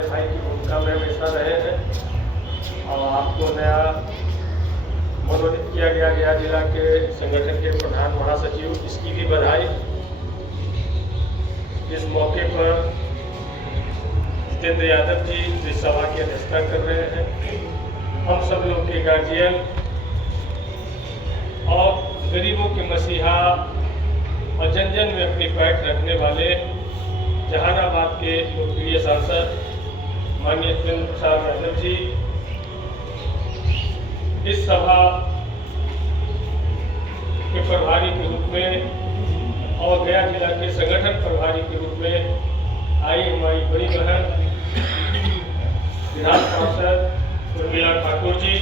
भाई की भूमिका में हमेशा रहे हैं और आपको नया मनोनीत किया गया गया जिला के संगठन के प्रधान महासचिव, इसकी भी बधाई। इस मौके पर जितेंद्र यादव जी इस सभा की अध्यक्षता कर रहे हैं। हम सब लोग के गार्जियन और गरीबों के मसीहा और जन जन में अपनी पैठ रखने वाले जहानाबाद के लोकप्रिय सांसद माननीय जितेंद्र प्रसाद यादव जी इस सभा के प्रभारी के रूप में और गया जिला के संगठन प्रभारी के रूप में आई हमारी बड़ी बहन विधान पार्षद उर्मिला ठाकुर जी,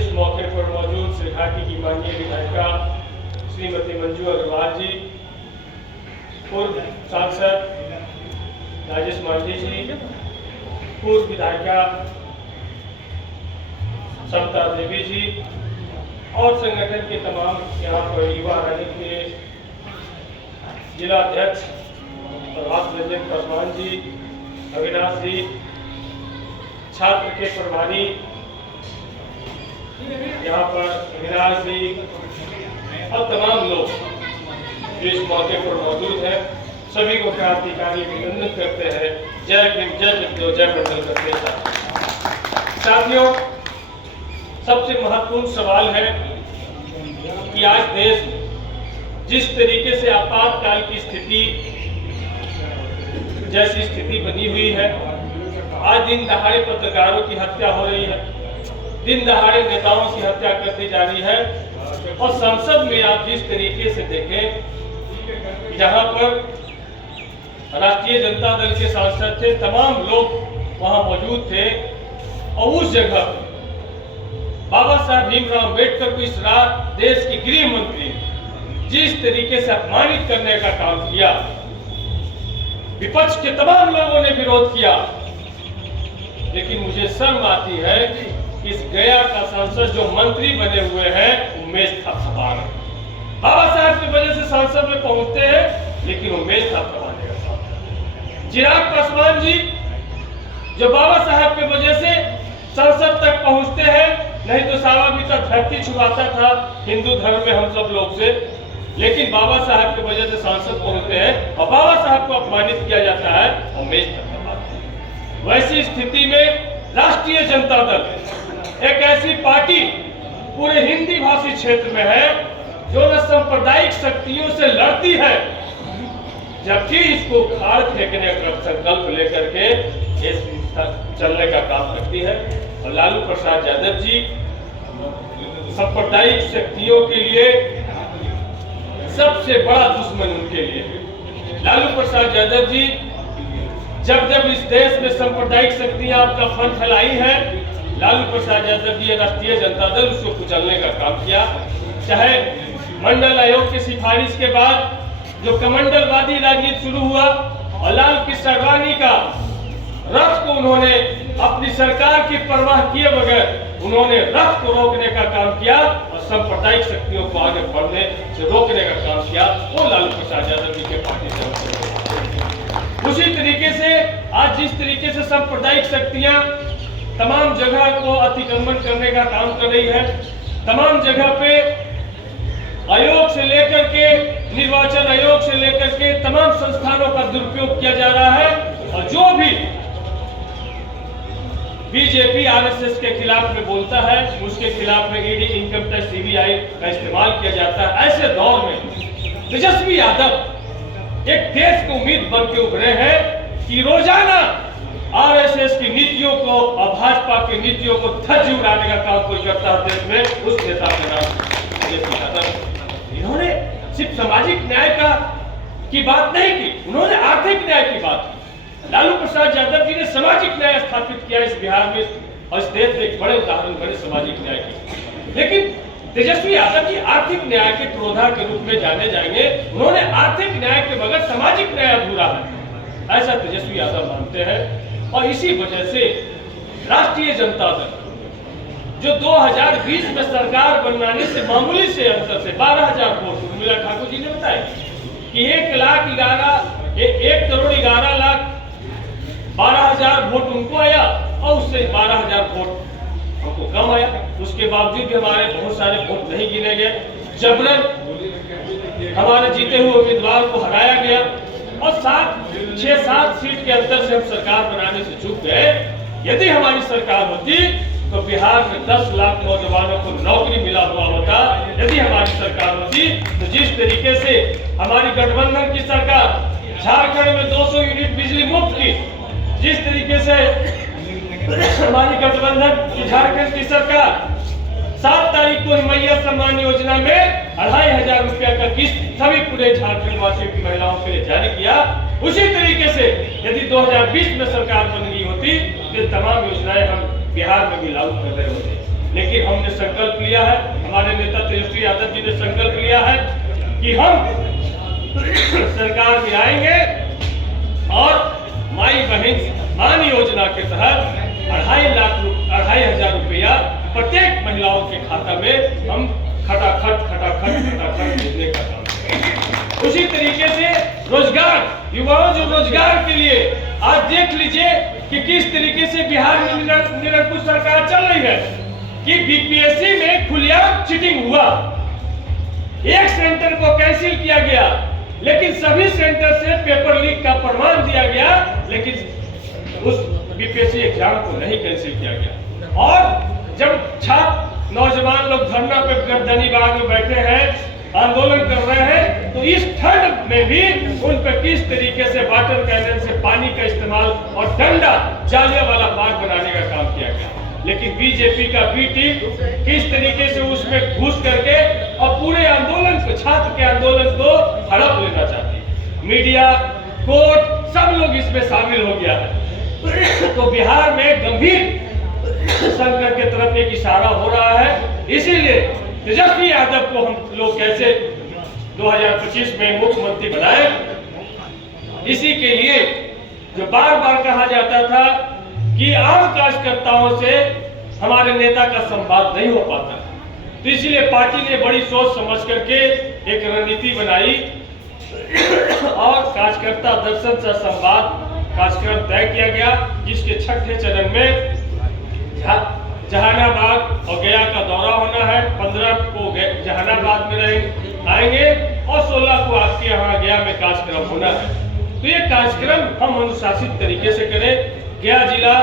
इस मौके पर मौजूद श्रीघाटी की माननीय विधायिका श्रीमती मंजू अग्रवाल जी, पूर्व सांसद राजेश मांझी जी, पूर्व विधायिका समता देवी जी और संगठन के तमाम यहाँ पर युवा रैली के जिला अध्यक्ष प्रभात रंजन पासवान जी, अविनाश जी, छात्र के प्रभारी यहाँ पर अविनाश जी और तमाम लोग जो इस मौके पर मौजूद हैं, सभी को क्रांतिकारी अभिनंदन करते हैं। जय भीम, जय जगदेव, जय मंडल करते हैं। साथियों, सबसे महत्वपूर्ण सवाल है कि आज देश में जिस तरीके से आपातकाल की स्थिति जैसी स्थिति बनी हुई है, आज दिन दहाड़े पत्रकारों की हत्या हो रही है, दिन दहाड़े नेताओं की हत्या करती जा रही है और संसद में आप जिस तरीके से देखें जहां पर राष्ट्रीय जनता दल के सांसद थे, तमाम लोग वहां मौजूद थे और उस जगह बाबा साहब भीमराव अम्बेडकर को इस देश के गृह मंत्री जिस तरीके से अपमानित करने का काम किया, विपक्ष के तमाम लोगों ने विरोध किया, लेकिन मुझे शर्म आती है कि इस गया का सांसद जो मंत्री बने हुए हैं उमेश थपथपाना, बाबा साहब की वजह से सांसद में पहुंचते हैं लेकिन उमेश थपथपाने का काम। चिराग पासवान जी जो बाबा साहब की वजह से संसद तक पहुंचते हैं, नहीं तो सावा भी तो धरती छुआता था हिंदू धर्म में हम सब लोग से, लेकिन बाबा साहब की वजह से सांसद पहुंचते हैं और बाबा साहब को अपमानित किया जाता है, उमेश थपथपाते। वैसी स्थिति में राष्ट्रीय जनता दल एक ऐसी पार्टी पूरे हिंदी भाषी क्षेत्र में है जो न सांप्रदायिक शक्तियों से लड़ती है, जबकि इसको खाड़ फेंकने का संकल्प लेकर के इस चलने का काम करती है। और लालू प्रसाद यादव जी सांप्रदायिक शक्तियों के लिए सबसे बड़ा दुश्मन उनके लिए। लालू प्रसाद यादव जी जब जब इस देश में सांप्रदायिक शक्तियां अपना फन फैलाई है, लालू प्रसाद यादव जी राष्ट्रीय जनता दल उसको कुचलने का काम किया। चाहे मंडल आयोग की सिफारिश के बाद जो कमंडलवादी राजनीति शुरू हुआ और लाल कृष्ण आडवाणी का रथ को उन्होंने अपनी सरकार की परवाह किए बगैर उन्होंने रथ को रोकने का काम किया और सांप्रदायिक शक्तियों को आगे बढ़ने से रोकने का काम किया, वो लालू प्रसाद यादव जी के पार्टी से। उसी तरीके से आज जिस तरीके से सांप्रदायिक शक्तियां तमाम जगह को अतिक्रमण करने का काम कर रही है, तमाम जगह पे आयोग से लेकर के निर्वाचन आयोग से लेकर के तमाम संस्थानों का दुरुपयोग किया जा रहा है और जो भी बीजेपी आरएसएस के खिलाफ में बोलता है उसके खिलाफ में ईडी, इनकम टैक्स, सीबीआई का इस्तेमाल किया जाता है। ऐसे दौर में तेजस्वी यादव एक देश को उम्मीद बन के उभरे हैं कि रोजाना आरएसएस की नीतियों को और भाजपा की नीतियों को धज्जी उड़ाने का काम कोई करता है देश में, उस नेता के नाम। इन्होंने सिर्फ सामाजिक न्याय की बात नहीं की, उन्होंने आर्थिक न्याय की बात की। लालू प्रसाद यादव जी ने सामाजिक न्याय स्थापित किया इस बिहार में और इस देश में एक बड़े उदाहरण बड़े सामाजिक न्याय की। लेकिन तेजस्वी यादव जी आर्थिक न्याय के पुरोधा के रूप में जाने जाएंगे। उन्होंने आर्थिक न्याय के बगैर सामाजिक न्याय अधूरा है, ऐसा तेजस्वी यादव मानते हैं। और इसी वजह से राष्ट्रीय जनता दल जो 2020 में सरकार बनाने से मामूली से अंतर से 12,000 वोट, उर्मिला ठाकुर जी ने बताया कि 1 करोड़ 11 लाख 12 वोट उनको आया और उससे 12,000 वोट हमको कम आया। उसके बावजूद भी हमारे बहुत सारे वोट नहीं गिने गए, जबरन हमारे जीते हुए उम्मीदवार को हराया गया और 6-7 सीट के अंतर से हम सरकार बनाने से चूक गए। यदि हमारी सरकार होती तो बिहार में 10 लाख नौजवानों को नौकरी मिला हुआ होता। यदि हमारी सरकार होती तो जिस तरीके से हमारी गठबंधन की सरकार झारखंड में 200 यूनिट बिजली मुफ्त की, जिस तरीके से हमारी गठबंधन की झारखंड की सरकार 7 तारीख को मैया सम्मान योजना में 2,500 रुपया का किस्त सभी पूरे झारखंड वासियों की महिलाओं के लिए जारी किया, उसी तरीके से यदि 2020 में सरकार बन गई होती तो तमाम योजनाएं हम बिहार में भी लागू कर रहे होते। लेकिन हमने संकल्प लिया है, हमारे नेता तेजस्वी यादव जी ने संकल्प लिया है कि हम सरकार में आएंगे और माई बहन सम्मान योजना के तहत 2,500 रुपया प्रत्येक महिलाओं के खाता में हम खटाखट भेजने का काम करेंगे। उसी तरीके से रोजगार, युवाओं जो रोजगार के लिए आज देख लीजिए कि किस तरीके से बिहार में निरंकुश सरकार चल रही है कि बीपीएससी में खुलेआम चीटिंग हुआ। एक सेंटर को कैंसिल किया गया, लेकिन सभी सेंटर से पेपर लीक का प्रमाण दिया गया, लेकिन उस बीपीएससी एग्जाम को नहीं कैंसिल किया गया। और जब छात्र नौजवान लोग धरना पे गर्दनी बाग में बैठे हैं, आंदोलन कर रहे हैं, तो इस ठंड में भी उन पर किस तरीके से वाटर कैनन से पानी का इस्तेमाल और डंडा जालियांवाला बाग बनाने का काम किया गया। लेकिन बीजेपी का बी टीम किस तरीके से उसमें घुस करके और पूरे आंदोलन को, छात्र के आंदोलन को हड़प लेना चाहती है। मीडिया, कोर्ट, सब लोग इसमें शामिल हो गया है। तो बिहार में गंभीर संकट के तरफ एक इशारा हो रहा है। इसीलिए तेजस्वी यादव को हम लोग कैसे 2025 में मुख्यमंत्री बनाए, इसी के लिए जो बार बार कहा जाता था कि आम कार्यकर्ताओं से हमारे नेता का संवाद नहीं हो पाता, तो इसीलिए पार्टी ने बड़ी सोच समझ करके एक रणनीति बनाई और कार्यकर्ता दर्शन से संवाद कार्यक्रम तय किया गया, जिसके 6ठे चरण में जहानाबाद और गया का दौरा होना है। 15 को जहानाबाद में आएंगे और 16 को आपके यहाँ गया में कार्यक्रम होना है। तो ये कार्यक्रम हम अनुशासित तरीके से करें। गया जिला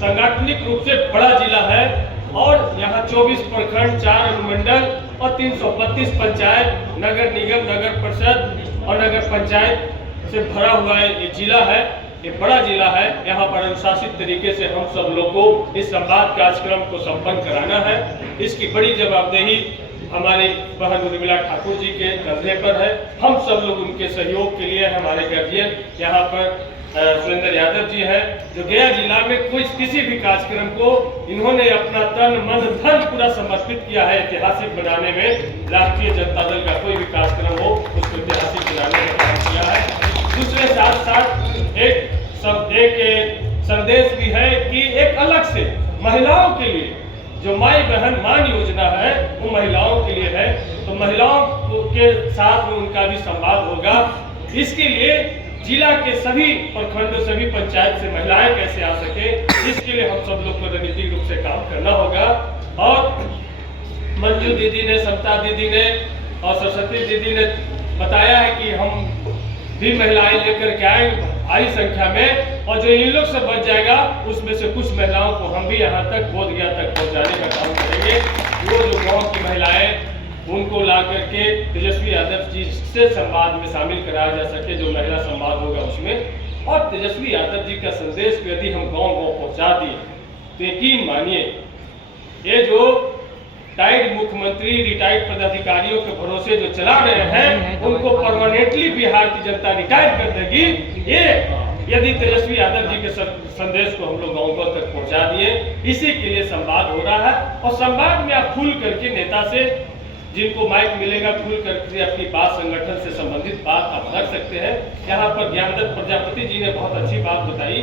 सांगठनिक रूप से बड़ा जिला है और यहाँ 24 प्रखंड, 4 अनुमंडल और 332 पंचायत, नगर निगम, नगर परिषद और नगर पंचायत से भरा हुआ ये जिला है। ये बड़ा जिला है। यहाँ पर अनुशासित तरीके से हम सब लोग को इस संवाद कार्यक्रम को संपन्न कराना है। इसकी बड़ी जवाबदेही हमारी बहन उर्मिला ठाकुर जी के कंधे पर है। हम सब लोग उनके सहयोग के लिए, हमारे गार्जियन यहाँ पर सुरेंद्र यादव जी हैं, जो गया जिला में किसी भी कार्यक्रम को इन्होंने अपना तन मन धन पूरा समर्पित किया है ऐतिहासिक बनाने में। राष्ट्रीय जनता दल का कोई भी कार्यक्रम हो उसको ऐतिहासिक बनाने का काम किया है। दूसरे साथ साथ एक संदेश भी है कि एक अलग से महिलाओं के लिए जो माई बहन मान योजना है वो महिलाओं के लिए है, तो महिलाओं के साथ में उनका भी संवाद होगा। इसके लिए जिला के सभी प्रखंडों, सभी पंचायत से महिलाएं कैसे आ सके, इसके लिए हम सब लोग को रणनीतिक रूप से काम करना होगा। और मंजू दीदी ने, समता दीदी ने और सरस्वती दीदी ने बताया है कि हम भी महिलाएं लेकर के आए भारी संख्या में, और जो इन लोग से बच जाएगा उसमें से कुछ महिलाओं को हम भी यहाँ तक बोधगया तक पहुँचाने का काम करेंगे। वो जो गाँव की महिलाएं उनको ला करके तेजस्वी यादव जी से संवाद में शामिल कराया जा सके, जो महिला संवाद होगा उसमें। और तेजस्वी यादव जी का संदेश को यदि हम गाँव गाँव पहुँचा दिए तो यकीन मानिए ये जो टाइड मुख्यमंत्री रिटायर्ड पदाधिकारियों के भरोसे जो चला रहे हैं उनको परमानेंटली बिहार की जनता रिटायर कर देगी। ये यदि तेजस्वी यादव जी के संदेश को हम लोग गाँव तक पहुंचा दिए, इसी के लिए संवाद हो रहा है। और संवाद में आप खुल करके नेता से, जिनको माइक मिलेगा, खुल करके अपनी बात, संगठन से संबंधित बात आप रख सकते हैं। यहाँ पर ज्ञानदत्त प्रजापति जी ने बहुत अच्छी बात बताई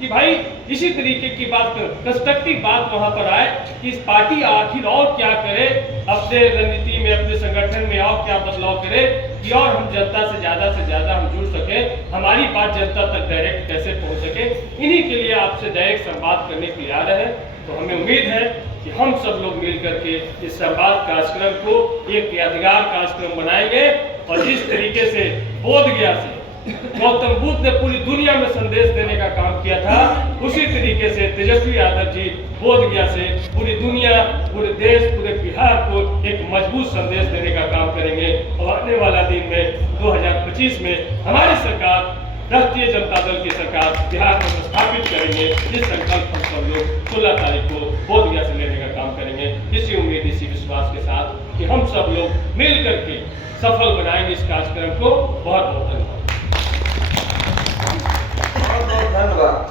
कि भाई इसी तरीके की बात कंस्ट्रक्टिव बात वहां पर आए कि इस पार्टी आखिर और क्या करे, अपने रणनीति में, अपने संगठन में और क्या बदलाव करे कि और हम जनता से ज्यादा हम जुड़ सके, हमारी बात जनता तक डायरेक्ट कैसे पहुंच सके। इन्हीं के लिए आपसे डायरेक्ट संवाद करने के लिए आ रहे हैं। तो हमें उम्मीद है कि हम सब लोग मिल करके इस संवाद कार्यक्रम को एक यादगार कार्यक्रम बनाएंगे। और जिस तरीके से बोधगया से गौतम बुद्ध ने पूरी दुनिया में संदेश देने का काम किया था, उसी तरीके से तेजस्वी यादव जी बोधगया से पूरी दुनिया, पूरे देश, पूरे बिहार को एक मजबूत संदेश देने का काम करेंगे। और आने वाला दिन में 2025 में हमारी सरकार, राष्ट्रीय जनता दल की सरकार बिहार में स्थापित करेंगे। इस संकल्प हम सब लोग 16 तारीख को बोधगया से लेने का काम करेंगे, इसी उम्मीद, इसी विश्वास के साथ कि हम सब लोग मिल करके सफल बनाएंगे इस कार्यक्रम को। बहुत बहुत धन्यवाद। धन्यवाद।